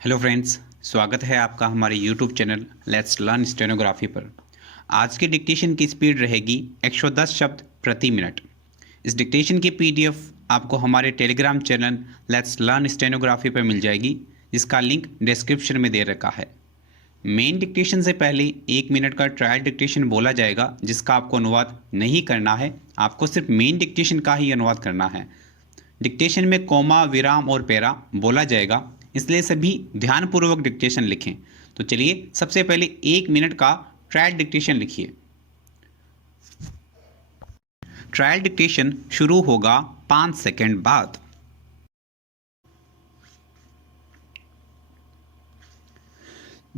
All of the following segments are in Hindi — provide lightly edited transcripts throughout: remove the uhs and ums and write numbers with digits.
हेलो फ्रेंड्स, स्वागत है आपका हमारे YouTube channel let's learn stenography पर। आज की डिक्टेशन की स्पीड रहेगी 110 शब्द प्रति मिनट। इस डिक्टेशन की पीडीएफ आपको हमारे Telegram channel let's learn stenography पर मिल जाएगी, जिसका लिंक डिस्क्रिप्शन में दे रखा है। मेन डिक्टेशन से पहले 1 मिनट का ट्रायल डिक्टेशन बोला जाएगा, जिसका आपको अनुवाद नहीं करना है। आपको सिर्फ मेन डिक्टेशन का ही अनुवाद करना है। डिक्टेशन में कोमा, विराम और पैरा बोला जाएगा, इसलिए सभी ध्यानपूर्वक डिक्टेशन लिखें। तो चलिए सबसे पहले 1 मिनट का ट्रायल डिक्टेशन लिखिए। ट्रायल डिक्टेशन शुरू होगा 5 सेकंड बाद।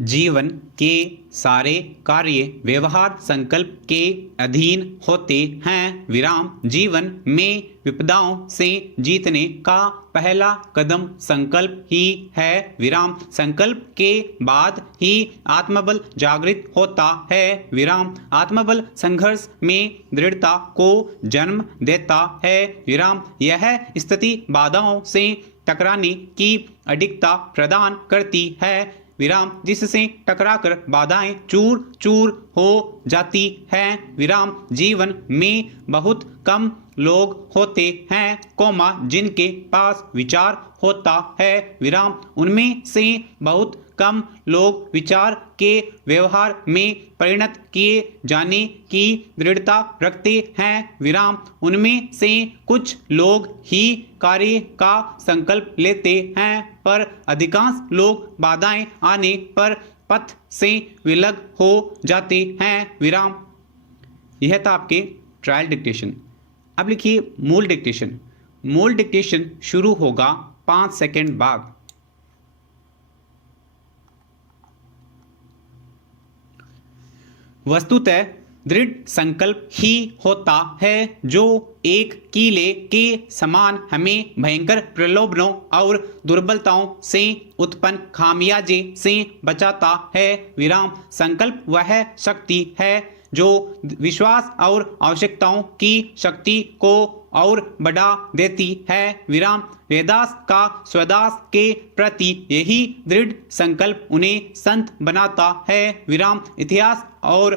जीवन के सारे कार्य व्यवहार संकल्प के अधीन होते हैं। विराम जीवन में विपदाओं से जीतने का पहला कदम संकल्प ही है। विराम संकल्प के बाद ही आत्मबल जागृत होता है। विराम आत्मबल संघर्ष में दृढ़ता को जन्म देता है। विराम यह स्थिति बाधाओं से टकराने की अधिकता प्रदान करती है। विराम जिससे टकराकर बाधाएं चूर चूर हो जाती हैं। विराम जीवन में बहुत कम लोग होते हैं, कोमा जिनके पास विचार होता है। विराम उनमें से बहुत कम लोग विचार के व्यवहार में परिणत किए जाने की दृढ़ता रखते हैं। विराम उनमें से कुछ लोग ही कार्य का संकल्प लेते हैं, पर अधिकांश लोग बाधाएं आने पर पथ से विलग हो जाते हैं। विराम यह था आपके ट्रायल डिक्टेशन। अब लिखिए मूल डिक्टेशन। मूल डिक्टेशन शुरू होगा 5 सेकंड बाद। वस्तुतः दृढ़ संकल्प ही होता है जो एक कीले के समान हमें भयंकर प्रलोभनों और दुर्बलताओं से उत्पन्न खामियाजे से बचाता है। विराम संकल्प वह शक्ति है जो विश्वास और आवश्यकताओं की शक्ति को और बढ़ा देती है। विराम वेदास का स्वदास के प्रति यही दृढ़ संकल्प उन्हें संत बनाता है। विराम इतिहास और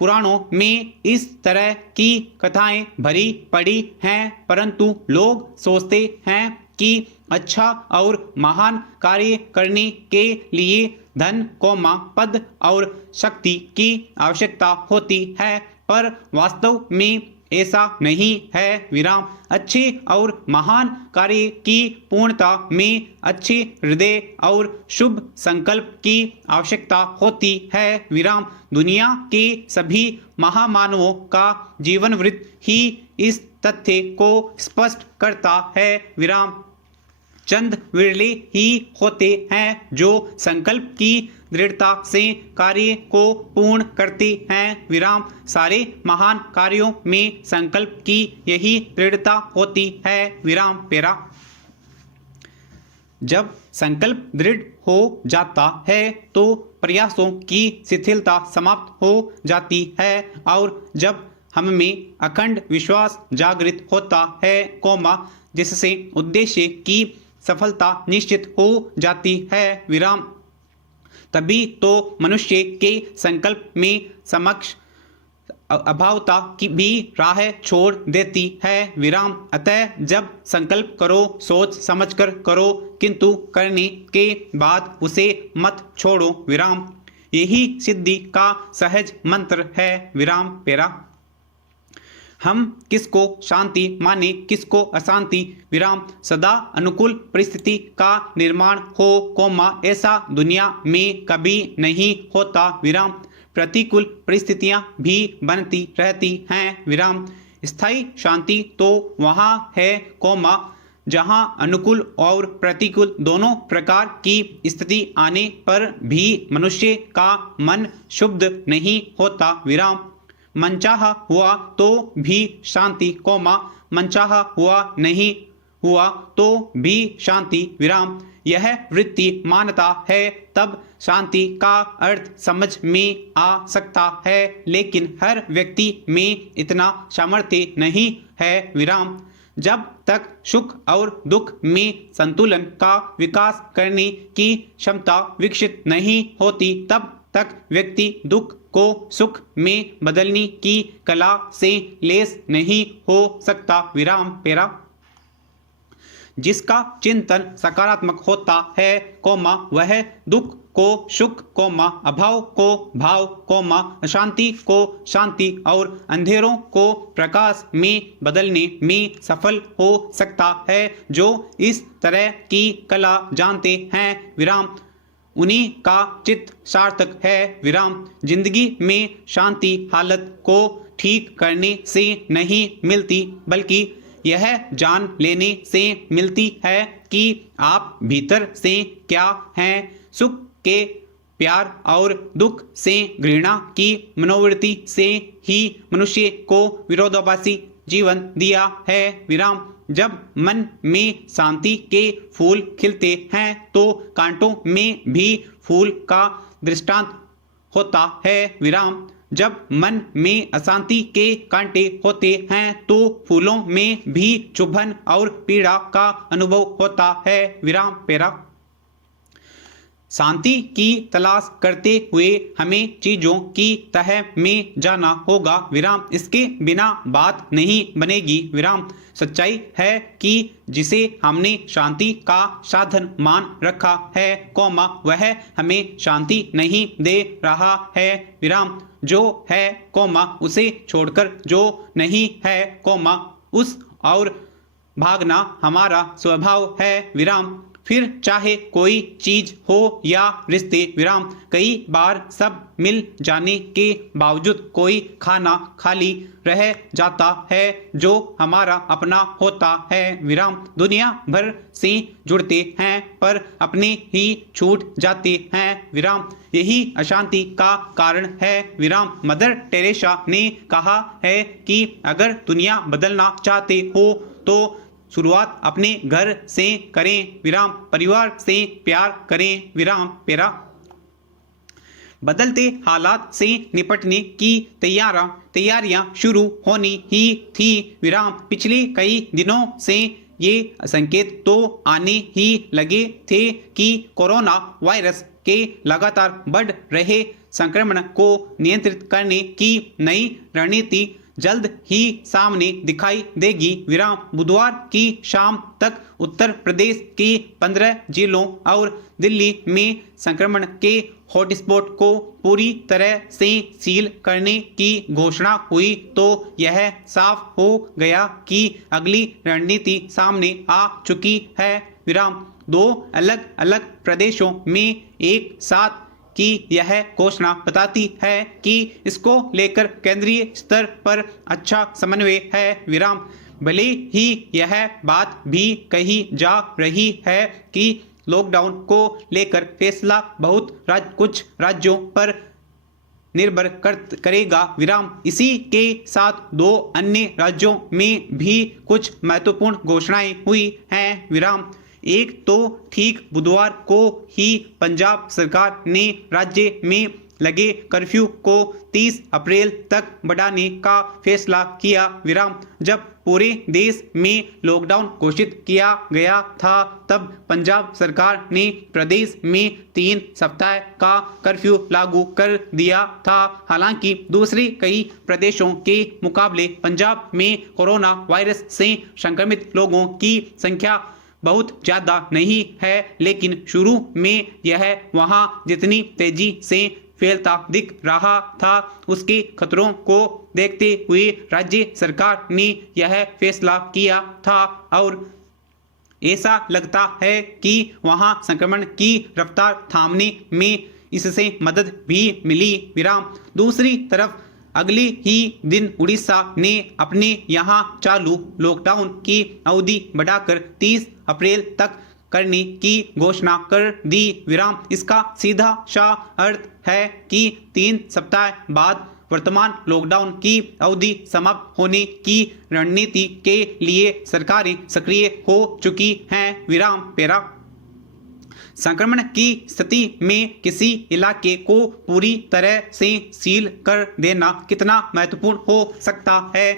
पुराणों में इस तरह की कथाएं भरी पड़ी हैं, परंतु लोग सोचते हैं कि अच्छा और महान कार्य करने के लिए धन, कोमा, पद और शक्ति की आवश्यकता होती है, पर वास्तव में ऐसा नहीं है। विराम अच्छे और महान कार्य की पूर्णता में अच्छे हृदय और शुभ संकल्प की आवश्यकता होती है। विराम दुनिया के सभी महामानवों का जीवन वृत्त ही इस तथ्य को स्पष्ट करता है। विराम चंद विरले ही होते हैं जो संकल्प की दृढ़ता से कार्य को पूर्ण करते हैं। विराम सारे महान कार्यों में संकल्प की यही दृढ़ता होती है। विराम पैरा जब संकल्प दृढ़ हो जाता है तो प्रयासों की शिथिलता समाप्त हो जाती है, और जब हम में अखंड विश्वास जागृत होता है, कोमा जिससे उद्देश्य की सफलता निश्चित हो जाती है। विराम तभी तो मनुष्य के संकल्प में समक्ष अभावता की भी राह छोड़ देती है। विराम अतः जब संकल्प करो सोच समझकर करो, किंतु करने के बाद उसे मत छोड़ो। विराम यही सिद्धि का सहज मंत्र है। विराम पैरा हम किसको शांति माने किसको अशांति। विराम सदा अनुकूल परिस्थिति का निर्माण हो, कोमा ऐसा दुनिया में कभी नहीं होता। विराम प्रतिकूल परिस्थितियां भी बनती रहती हैं। विराम स्थायी शांति तो वहाँ है, कोमा जहाँ अनुकूल और प्रतिकूल दोनों प्रकार की स्थिति आने पर भी मनुष्य का मन शुद्ध नहीं होता। विराम मनचाहा हुआ तो भी शांति, कोमा मनचाहा हुआ नहीं हुआ तो भी शांति। विराम यह वृत्ति मानता है तब शांति का अर्थ समझ में आ सकता है, लेकिन हर व्यक्ति में इतना सामर्थ्य नहीं है। विराम जब तक सुख और दुख में संतुलन का विकास करने की क्षमता विकसित नहीं होती तब तक व्यक्ति दुख को सुख में बदलने की कला से लैस नहीं हो सकता। विराम पेरा। जिसका चिंतन सकारात्मक होता है, वह दुख को सुख, अभाव को भाव, अशांति को शांति और अंधेरों को प्रकाश में बदलने में सफल हो सकता है। जो इस तरह की कला जानते हैं, विराम, उन्हीं का चित्त सार्थक है। विराम। जिंदगी में शांति हालत को ठीक करने से नहीं मिलती, बल्कि यह जान लेने से मिलती है कि आप भीतर से क्या हैं। सुख के प्यार और दुख से घृणा की मनोवृत्ति से ही मनुष्य को विरोधाभासी जीवन दिया है। विराम। जब मन में शांति के फूल खिलते हैं तो कांटों में भी फूल का दृष्टांत होता है। विराम। जब मन में अशांति के कांटे होते हैं तो फूलों में भी चुभन और पीड़ा का अनुभव होता है। विराम पेरा। शांति की तलाश करते हुए हमें चीजों की तह में जाना होगा। विराम। इसके बिना बात नहीं बनेगी। विराम। सच्चाई है कि जिसे हमने शांति का साधन मान रखा है, वह हमें शांति नहीं दे रहा है। विराम। जो है, उसे छोड़कर जो नहीं है, उस और भागना हमारा स्वभाव है। विराम। फिर चाहे कोई चीज हो या रिश्ते। विराम। कई बार सब मिल जाने के बावजूद कोई खाना खाली रह जाता है जो हमारा अपना होता है। विराम। दुनिया भर से जुड़ते हैं पर अपने ही छूट जाते हैं। विराम। यही अशांति का कारण है। विराम। मदर टेरेसा ने कहा है कि अगर दुनिया बदलना चाहते हो तो शुरुआत अपने घर से करें। विराम। परिवार से प्यार करें। विराम पेरा। बदलते हालात से निपटने की तैयारियां शुरू होनी ही थी। विराम। पिछले कई दिनों से ये संकेत तो आने ही लगे थे कि कोरोना वायरस के लगातार बढ़ रहे संक्रमण को नियंत्रित करने की नई रणनीति जल्द ही सामने दिखाई देगी। विराम। बुधवार की शाम तक उत्तर प्रदेश के 15 जिलों और दिल्ली में संक्रमण के हॉटस्पॉट को पूरी तरह से सील करने की घोषणा हुई तो यह साफ हो गया कि अगली रणनीति सामने आ चुकी है। विराम। 2 अलग अलग प्रदेशों में एक साथ कि यह घोषणा बताती है कि इसको लेकर केंद्रीय स्तर पर अच्छा समन्वय है। विराम। भले ही यह बात भी कही जा रही है कि लॉकडाउन को लेकर फैसला कुछ राज्यों पर निर्भर करेगा। विराम। इसी के साथ 2 अन्य राज्यों में भी कुछ महत्वपूर्ण घोषणाएं हुई हैं। विराम। एक तो ठीक बुधवार को ही पंजाब सरकार ने राज्य में लगे कर्फ्यू को 30 अप्रैल तक बढ़ाने का फैसला किया। विराम। जब पूरे देश में लॉकडाउन घोषित किया गया था तब पंजाब सरकार ने प्रदेश में 3 सप्ताह का कर्फ्यू लागू कर दिया था। हालांकि दूसरे कई प्रदेशों के मुकाबले पंजाब में कोरोना वायरस से संक्रमित लोगों की संख्या बहुत ज़्यादा नहीं है, लेकिन शुरू में यह वहां जितनी तेजी से फैलता दिख रहा था उसके खतरों को देखते हुए राज्य सरकार ने यह फैसला किया था और ऐसा लगता है कि वहां संक्रमण की रफ्तार थामने में इससे मदद भी मिली। विराम। दूसरी तरफ अगले ही दिन उड़ीसा ने अपने यहां चालू लॉकडाउन की अवधि बढ़ाकर 30 अप्रैल तक करने की घोषणा कर दी। विराम। इसका सीधा सा अर्थ है कि 3 सप्ताह बाद वर्तमान लॉकडाउन की अवधि समाप्त होने की रणनीति के लिए सरकारें सक्रिय हो चुकी हैं। विराम पेरा। संक्रमण की स्थिति में किसी इलाके को पूरी तरह से सील कर देना कितना महत्वपूर्ण हो सकता है,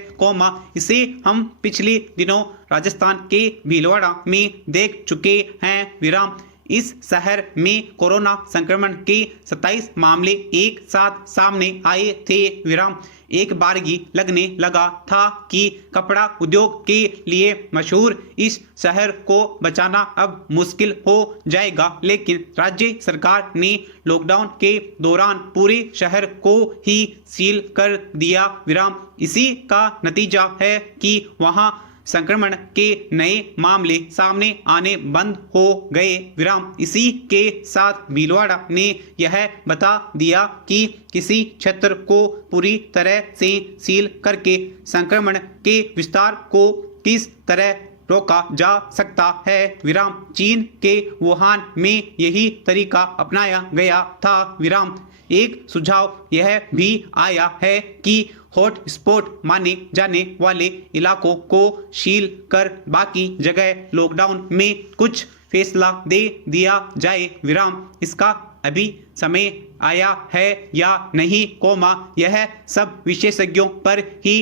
इसे हम पिछले दिनों राजस्थान के भीलवाड़ा में देख चुके हैं। विराम इस शहर में कोरोना संक्रमण के 27 मामले एक साथ सामने आए थे। विराम एक बारगी लगने लगा था कि कपड़ा उद्योग के लिए मशहूर इस शहर को बचाना अब मुश्किल हो जाएगा, लेकिन राज्य सरकार ने लॉकडाउन के दौरान पूरे शहर को ही सील कर दिया। विराम इसी का नतीजा है कि वहां संक्रमण के नए मामले सामने आने बंद हो गए। विराम इसी के साथ भीलवाड़ा ने यह बता दिया कि किसी क्षेत्र को पूरी तरह से सील करके संक्रमण के विस्तार को किस तरह रोका जा सकता है। विराम चीन के वुहान में यही तरीका अपनाया गया था। विराम एक सुझाव यह भी आया है कि हॉट स्पॉट माने जाने वाले इलाकों को सील कर बाकी जगह लॉकडाउन में कुछ फैसला दे दिया जाए। विराम इसका अभी समय आया है या नहीं, यह सब विशेषज्ञों पर ही